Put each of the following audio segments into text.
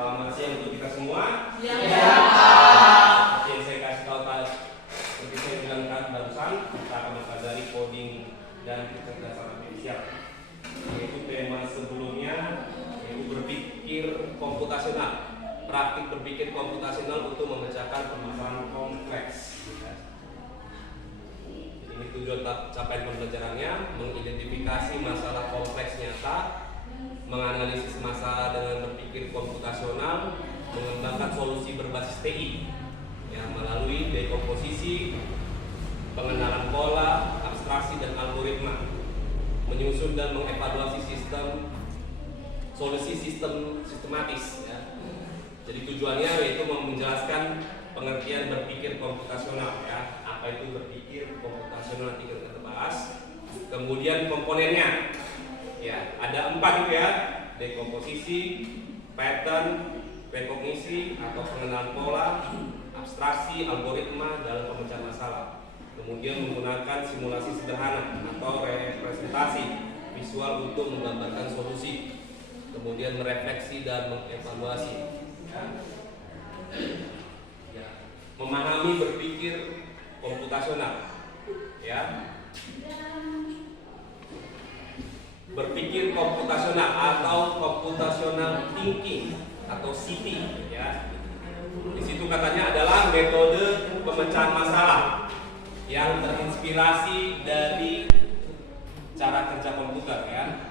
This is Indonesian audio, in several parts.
Selamat siang untuk kita semua. Ya. Seperti yang saya kasih tahu tadi, seperti saya bilang barusan, kita akan mempelajari coding dan kecerdasan artifisial. Yaitu tema sebelumnya, yaitu berpikir komputasional, praktik berpikir komputasional untuk memecahkan permasalahan kompleks. Ini tujuan capaian pembelajarannya, mengidentifikasi masalah kompleks nyata, menganalisis masalah dengan berpikir komputasional, mengembangkan solusi berbasis TI yang melalui dekomposisi, pengenalan pola, abstraksi dan algoritma, menyusun dan mengevaluasi solusi sistematis. Ya. Jadi tujuannya yaitu menjelaskan pengertian berpikir komputasional. Ya. Apa itu berpikir komputasional nanti kita bahas. Kemudian komponennya. Ya, ada 4 itu ya, dekomposisi, pattern, rekognisi atau pengenalan pola, abstraksi, algoritma dalam pemecahan masalah. Kemudian menggunakan simulasi sederhana atau representasi visual untuk menggambarkan solusi. Kemudian merefleksi dan mengevaluasi. Ya. Ya. Memahami berpikir komputasional. Ya. Berpikir komputasional atau computational thinking atau CT ya. Di situ katanya adalah metode pemecahan masalah yang terinspirasi dari cara kerja komputer ya.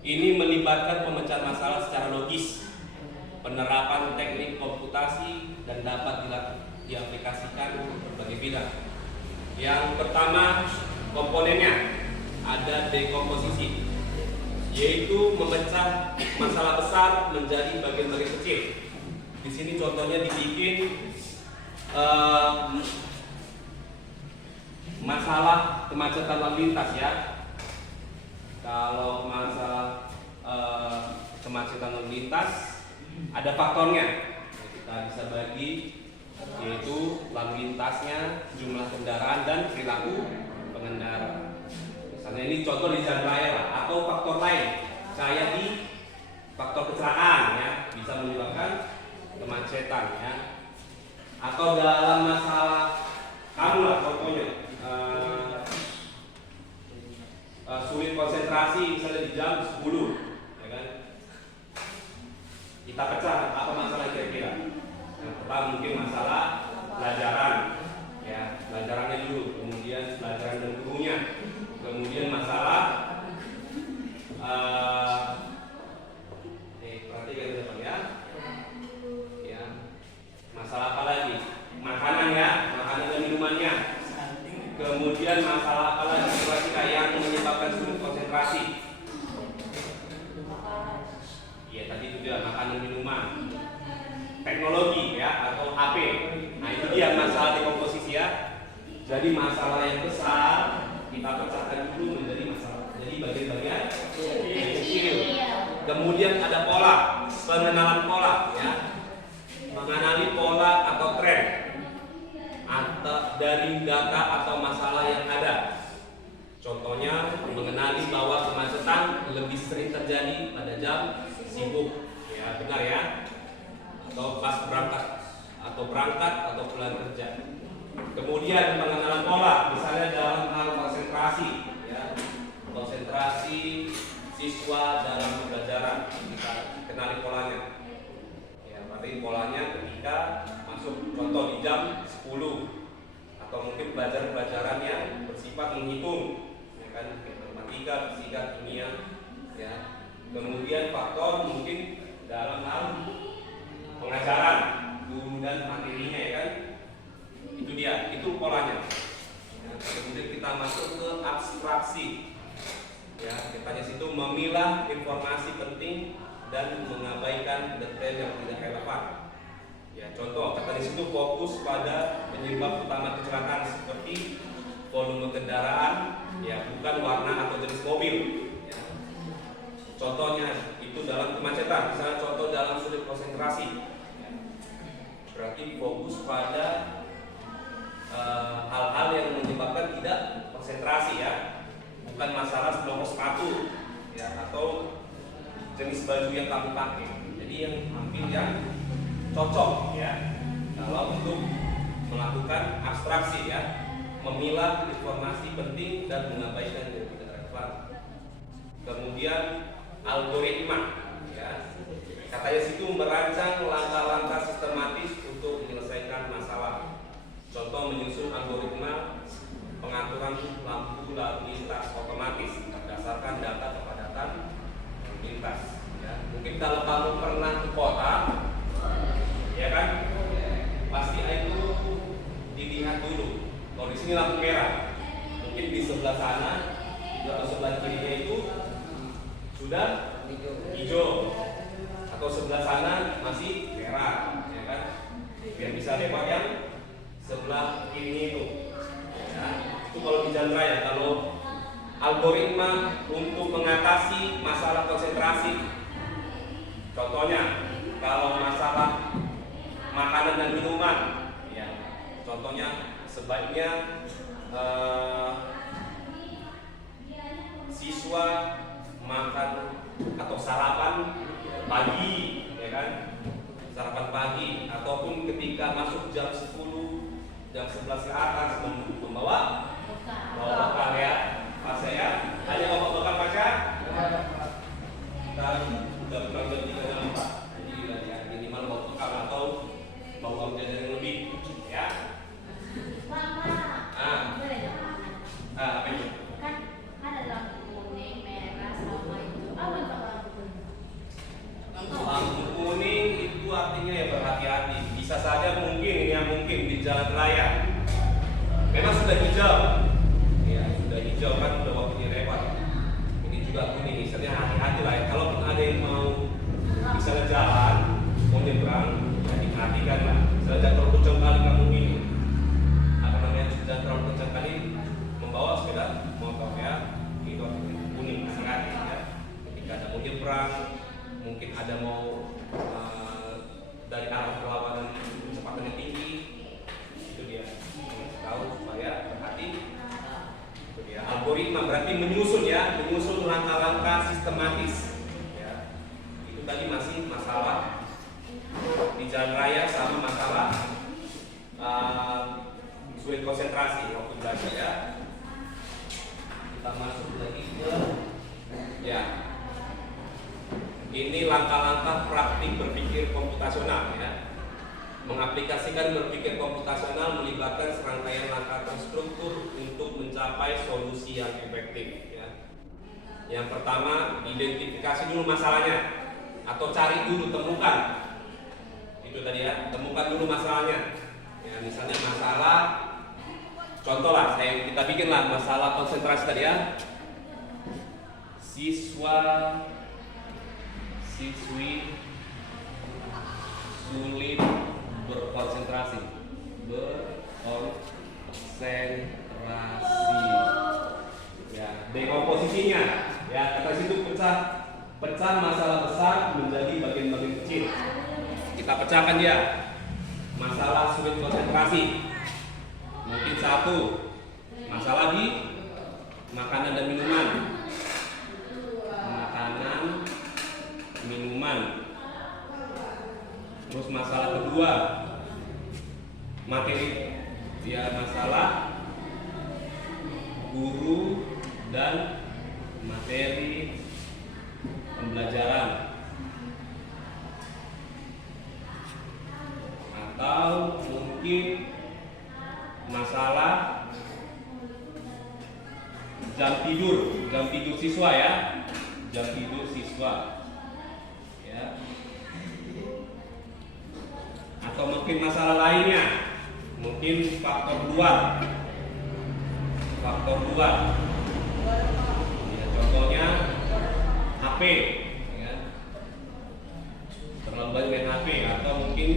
Ini melibatkan pemecahan masalah secara logis, penerapan teknik komputasi dan dapat diaplikasikan ke berbagai bidang. Yang pertama komponennya ada dekomposisi, yaitu memecah masalah besar menjadi bagian-bagian kecil. Di sini contohnya dibikin masalah kemacetan lalu lintas ya. Kalau masalah kemacetan lalu lintas ada faktornya. Kita bisa bagi yaitu lalu lintasnya, jumlah kendaraan dan perilaku pengendara. Misalnya ini contoh di jalan raya lah, atau faktor lain kayak di faktor kecelakaan ya, bisa menyebabkan kemacetan ya. Atau dalam masalah kamu lah contohnya sulit konsentrasi misalnya di jam 10 ya kan. Kita pecah apa masalah kira-kira. Yang pertama mungkin masalah pelajaran ya, pelajarannya dulu, kemudian pelajaran dan gurunya. Kemudian masalah perhatikan depan ya. Ya. Masalah apa lagi? Makanan ya, makanan dan minumannya. Kemudian masalah apa lagi kira-kira yang menyebabkan sulit konsentrasi? Ya tadi itu dia makanan minuman. Teknologi ya atau HP. Nah itu dia masalah dekomposisi ya. Jadi masalah yang besar kita pecahkan dulu menjadi masalah, jadi bagian-bagian kecil. Kemudian ada pola, pengenalan pola, ya, mengenali pola atau tren atau dari data atau masalah yang ada. Contohnya mengenali bahwa kemacetan lebih sering terjadi pada jam sibuk, ya benar ya, atau pas berangkat atau pulang kerja. Kemudian pengenalan pola, misalnya dalam hal konsentrasi, ya, konsentrasi siswa dalam pembelajaran, kita kenali polanya. Ya, berarti polanya ketika masuk contoh di jam 10 atau mungkin pelajaran yang bersifat menghitung, ya kan, matematika, fisika, kimia, ya. Kemudian faktor mungkin dalam hal pengajaran, guru dan materinya, ya kan. Itu dia, itu polanya. Ya, kemudian kita masuk ke abstraksi. Ya, kita di situ memilah informasi penting dan mengabaikan detail yang tidak relevan. Ya, contoh kata di situ fokus pada penyebab utama kecelakaan seperti volume kendaraan, ya bukan warna atau jenis mobil. Ya. Contohnya itu dalam kemacetan, misalnya contoh dalam sulit konsentrasi. Ya. Berarti fokus pada hal-hal yang menyebabkan tidak konsentrasi ya, bukan masalah nomor sepatu ya atau jenis baju yang kamu pakai. Jadi ini yang hampir yang cocok ya kalau untuk melakukan abstraksi ya, memilah informasi penting dan mengabaikan yang tidak relevan. Kemudian algoritma ya, katanya situ merancang langkah-langkah sistematis untuk menyelesaikan masalah. Contoh menyusun algoritma pengaturan lampu lalu lintas otomatis berdasarkan data kepadatan lalu lintas ya. Mungkin kalau kamu pernah ke kota ya kan, pasti itu dilihat dulu. Kalau di sini lampu merah, mungkin di sebelah sana atau sebelah kirinya itu sudah hijau, atau sebelah sana masih merah, ya kan? Biar bisa lewat yang sebelah kirinya itu. Ya, itu kalau di jalan raya. Kalau algoritma untuk mengatasi masalah konsentrasi, contohnya kalau masalah makanan dan minuman, ya, contohnya sebaiknya siswa makan atau sarapan pagi, ya kan? Sarapan pagi, ataupun ketika masuk jam 10, jam 11 ke atas membawa bekal ya. Pas saya hanya bawa bekal baca. Dan udah kurang jam 3 jam 4. Jadi ya, minimal bawa bekal atau bawa uang jajan yang lebih, ya. Apa itu? Kan ada lampu kuning, merah, sama itu. Apa itu lampu kuning? Lampu kuning itu artinya ya berhati-hati. Bisa saja mungkin di jalan raya memang sudah hijau, ya sudah hijau kan, sudah waktunya lewat. Ini juga kuning, misalnya hati-hati lah ya. Kalaupun ada yang mau misalnya jalan mau nyebrang, ya diperhatikan lah. Misalnya jangan terlalu kencang kali kamu ini, apa namanya, jangan terlalu kencang kali membawa sepeda motor ya. Itu artinya kuning, hati-hati ya. Ketika ada mau nyebrang, mungkin ada mau dari arah berlawanan kecepatan yang tinggi, itu dia tahu supaya berhati. Itu dia algoritma, berarti menyusun ya, menyusun langkah-langkah sistematis ya. Itu tadi masih masalah di jalan raya sama masalah sulit konsentrasi waktu belajar ya. Kita masuk lagi ke ya, ini langkah-langkah praktik berpikir komputasional ya. Mengaplikasikan berpikir komputasional melibatkan serangkaian langkah terstruktur untuk mencapai solusi yang efektif ya. Yang pertama, identifikasi dulu masalahnya atau cari dulu, temukan. Itu tadi ya, temukan dulu masalahnya. Ya, misalnya masalah, contoh lah, kita bikinlah masalah konsentrasi tadi ya. Siswi sulit berkonsentrasi. Ya, dekomposisinya ya, kata situ pecah masalah besar menjadi bagian-bagian kecil. Kita pecahkan dia. Masalah sulit konsentrasi, mungkin satu masalah di makanan dan minuman. Terus masalah kedua, materi ya, masalah guru dan materi pembelajaran. Atau mungkin masalah jam tidur siswa ya, jam tidur siswa ya. Atau mungkin masalah lainnya, mungkin faktor luar ya, contohnya HP ya, terlalu banyak main HP, atau mungkin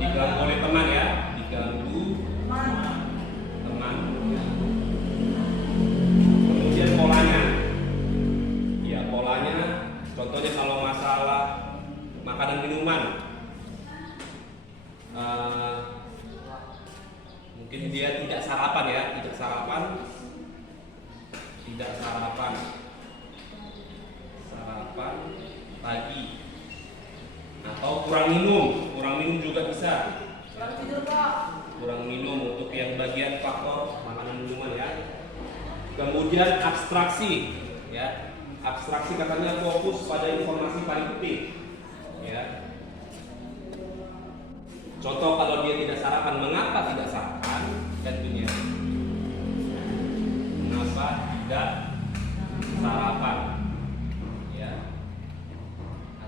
diganggu oleh teman ya, teman. Kemudian polanya contohnya kalau masalah makanan minuman, mungkin dia tidak sarapan pagi kurang minum juga bisa. Kurang tidur kok. Kurang minum untuk yang bagian faktor makanan minuman ya. Kemudian abstraksi ya. Abstraksi katanya fokus pada informasi paling penting ya. Contoh kalau dia tidak sarapan, mengapa tidak sarapan? Tentunya mengapa tidak sarapan ya,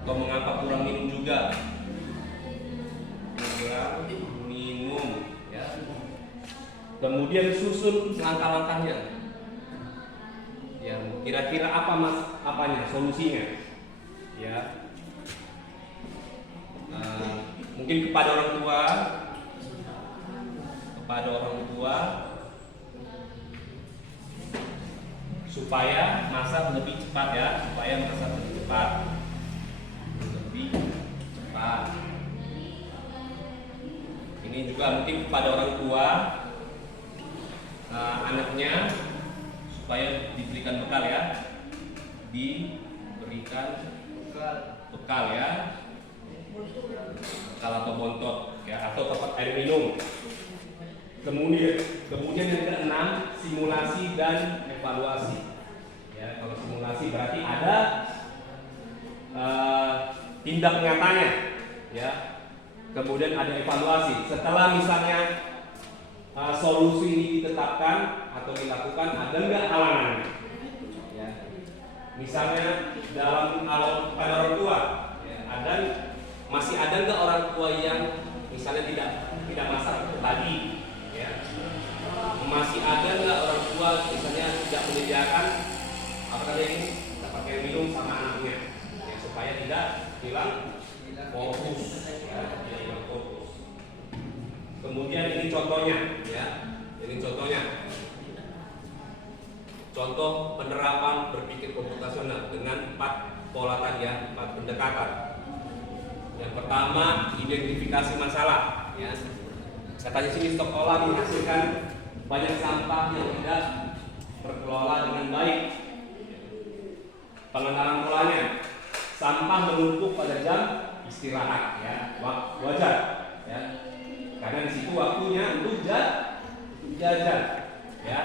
atau mengapa kurang minum juga, kurang minum ya. Kemudian susun langkah-langkahnya ya, kira-kira apanya solusinya ya. Mungkin kepada orang tua supaya masak lebih cepat ya, lebih cepat. Ini juga mungkin kepada orang tua anaknya supaya diberikan bekal ya, bekal ya, bekal atau bontot ya, atau tempat air minum. Kemudian yang keenam, simulasi dan evaluasi. Ya, kalau simulasi berarti ada tindak nyatanya, ya. Kemudian ada evaluasi. Setelah misalnya solusi ini ditetapkan atau dilakukan, ada nggak halangannya? Ya. Misalnya kalau pada orang tua, ya, masih ada nggak orang tua yang misalnya tidak masak tadi? Masih ada nggak orang tua misalnya tidak menyediakan tempat air minum sama anaknya ya, supaya tidak hilang fokus ya, tidak hilang fokus. Kemudian ini contohnya ya, contoh penerapan berpikir komputasional dengan 4 pola tadi ya, 4 pendekatan. Yang pertama, identifikasi masalah ya. Katanya sini stok olah menghasilkan banyak sampah yang tidak terkelola dengan baik. Pengenalan polanya, sampah menumpuk pada jam istirahat ya, wajar ya, karena di situ waktunya untuk jajan ya.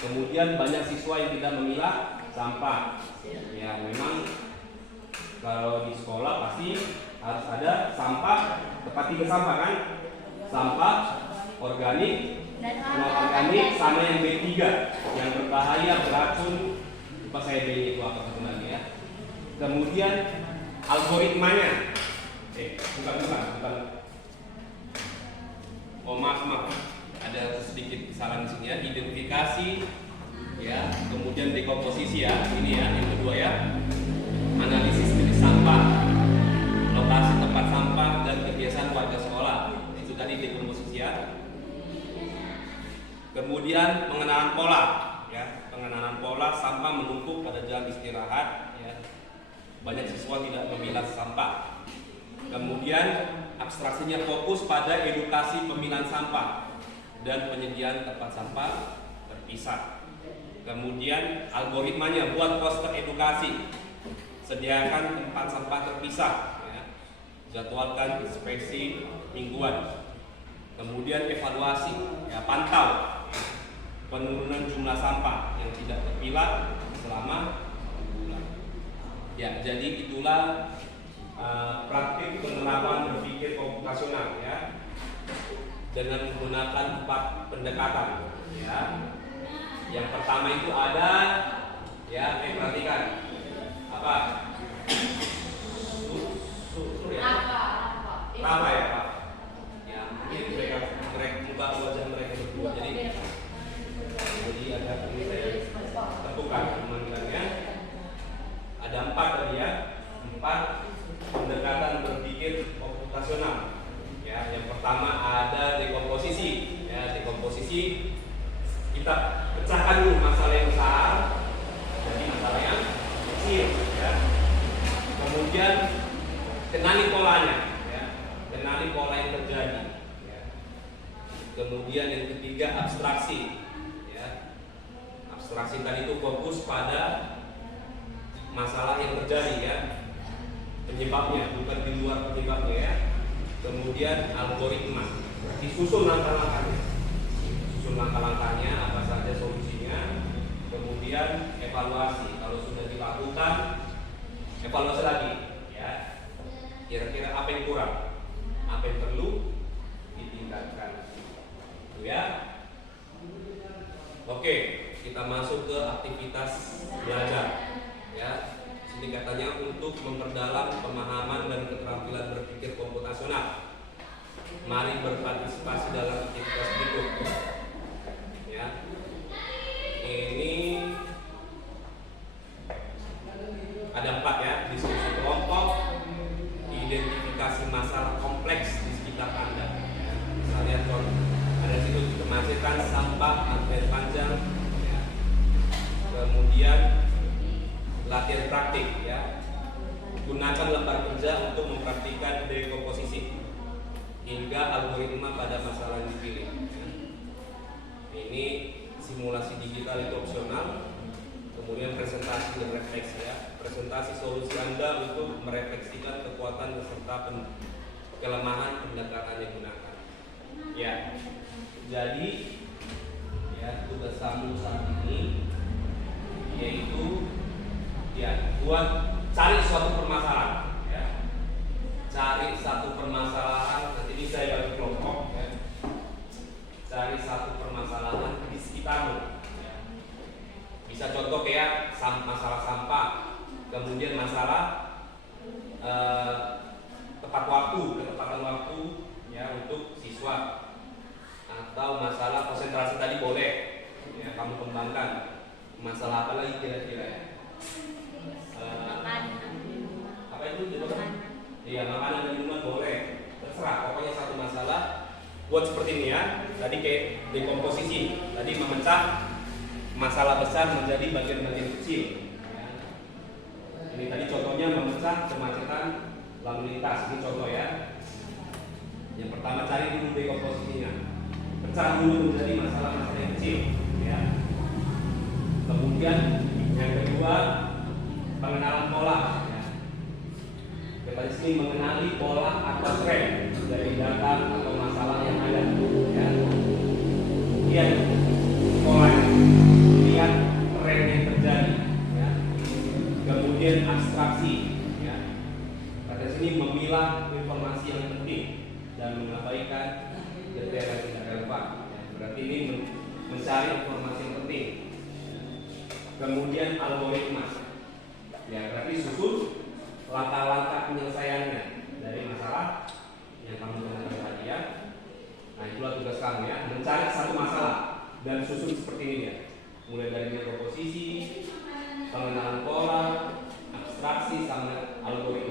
Kemudian banyak siswa yang tidak memilah sampah ya, memang kalau di sekolah pasti harus ada sampah, tempat 3 sampah kan, sampah organik, non-organik, sama yang B3 yang berbahaya, beracun, lupa saya B itu apa satu lagi ya. Kemudian algoritmanya, bukan. Oh maaf, ada sedikit kesalahan di sini ya. Identifikasi ya, kemudian dekomposisi ya, ini ya yang kedua ya. Analisis jenis sampah, lokasi tempat sampah dan kebiasaan warga sekolah. Itu tadi dekomposisi ya. Kemudian pengenalan pola ya, sampah menumpuk pada jam istirahat ya. Banyak siswa tidak memilah sampah. Kemudian abstraksinya fokus pada edukasi pemilahan sampah dan penyediaan tempat sampah terpisah. Kemudian algoritmanya, buat poster edukasi, sediakan tempat sampah terpisah ya. Jadwalkan inspeksi mingguan. Kemudian evaluasi ya, pantau penurunan jumlah sampah yang tidak terpilah selama bulan. Ya, jadi itulah praktik penerapan berpikir komputasional ya, dengan menggunakan 4 pendekatan ya. Yang pertama itu ada ya, perhatikan apa? Apa ya Pak? Ya, mungkin mereka buka wajah mereka berdua. Jadi ada ini saya tentukan pemanggilannya. Ada 4 tadi ya, 4 pendekatan berpikir komputasional. Ya, yang pertama ada dekomposisi. Ya, dekomposisi kita pecahkan dulu masalah yang besar jadi masalah yang kecil. Ya. Kemudian kenali polanya. Ya. Kenali pola yang terjadi. Ya. Kemudian yang ketiga abstraksi. Ya. Abstraksi tadi itu fokus pada masalah yang terjadi ya. penyebabnya, bukan di luar penyebabnya ya. Kemudian algoritma, berarti susun langkah-langkahnya. Susun langkah-langkahnya, apa saja solusinya. Kemudian evaluasi, kalau sudah dilakukan, evaluasi lagi ya. Kira-kira apa yang kurang, apa yang perlu ditingkatkan. Itu ya. Oke, kita masuk ke aktivitas belajar ya. Sini katanya untuk memperdalam pemahaman dan keterampilan berpikir komputasional. Mari berpartisipasi dalam aktivitas berikut. Ya. Ini ada 4 ya, diskusi kelompok, identifikasi masalah kompleks di sekitar Anda. Ya. Misalnya ada situ kemacetan, sampah, antrian panjang. Ya. Kemudian latihan praktik ya. Gunakan lembar kerja untuk mempraktikkan dekomposisi hingga algoritma pada masalah yang dipilih. Ya. Ini simulasi digital itu opsional. Kemudian presentasi dan refleksi ya. Presentasi solusi Anda untuk merefleksikan kekuatan beserta kelemahan pendekatan yang digunakan. Ya. Jadi ya tugas kamu saat ini yaitu ya buat cari suatu permasalahan ya. Cari satu permasalahan, nanti ini saya bagi kelompok ya. Cari satu permasalahan di sekitarmu ya. Bisa contoh kayak masalah sampah, kemudian masalah tepat waktu, ketepatan waktu ya untuk siswa, atau masalah konsentrasi tadi boleh ya kamu kembangkan. Masalah apa lagi kira-kira ya? Apa itu? Iya, makanan dan minuman boleh. Terserah, pokoknya satu masalah buat seperti ini ya. Tadi kayak dekomposisi, tadi memecah masalah besar menjadi bagian-bagian kecil ya. Ini tadi contohnya memecah kemacetan lalu lintas. Ini contoh ya. Yang pertama cari dulu dekomposisinya. Pecah dulu menjadi masalah-masalah yang kecil ya. Kemudian yang kedua pengenalan pola ya. Kita di sini mengenali pola atau tren dari data atau masalah yang ada ya. Kemudian pola, lihat tren yang terjadi ya. Kemudian abstraksi ya. Kata sini memilah informasi yang penting dan mengabaikan detail yang tidak relevan ya. Berarti ini mencari informasi yang penting. Kemudian algoritma ya, berarti susun langkah-langkah penyelesaiannya dari masalah yang kamu temukan tadi ya. Nah itulah tugas kamu ya, mencari satu masalah dan susun seperti ini ya. Mulai dari dekomposisi, pengenalan pola, abstraksi, sama algoritma.